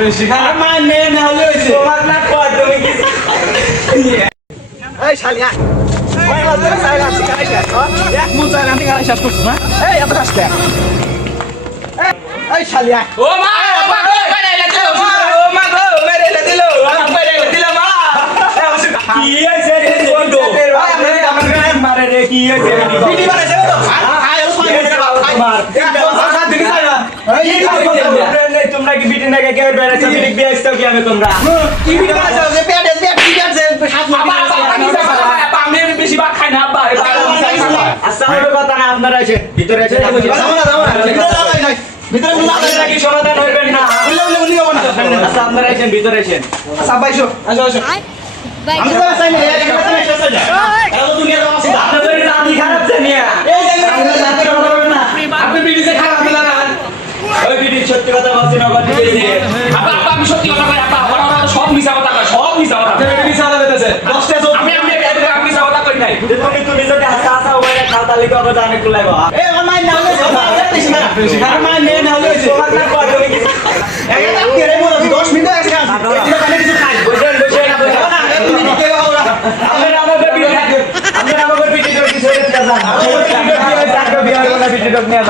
বেশি খা মানে না হলে হইছে তোমার না কয় তুমি কি এই শালিয়া ওই বাজারে সাইরা শিখাইছে এক মুন চাই রান্তি খাই শেষ করছিস না এই এত কাজটা এই শালিয়া ও মা মেরে দিল ও মা গো মেরে দিল মেরে দিল মা কি হইছে রে বন্ধু আমার গায়ে মারে রে কি হইছে ভিডিও বানাইছে তো আয় ওস মার তোমরা কি বিটি না কে বেড়াচ্ছ বিটি বিয়েছো কি আমি তোমরা কি ভিডিও বানাইছে যে পেটে হাত আমি বেশি ভাত খাই না আব্বা আচ্ছা আমার কথা না আপনারা আছেন ভিতরে আছেন ভিতরে আপনারা কি সমাধান হইবেন না আচ্ছা আপনারা আছেন ভিতরে আছেন আচ্ছা বাইশো আসো আসো আমি তো চাই না এই কথা না শেষ হয়ে যায় এটা তো দুনিয়া তো আছে আপনাদের রাতি খারাপ জানিয়া এই যে না আপনি বিটিতে খারাপ লাগান ওই বিটি সত্যি কথা বলছি না কথা দিয়েছে আপা আমি সত্যি কথা কই আপা ওরা সব মিছা কথা কয় সব মিছা কথা বিটি সালা বেতেছে 10টা আমি মিছা কথা কই নাই তুমি যদি হাসা হাসা ওই খাতা লিখা কথা আমি কুলাইবা এই আমার মাই নাম বেশি না আমার মাই নে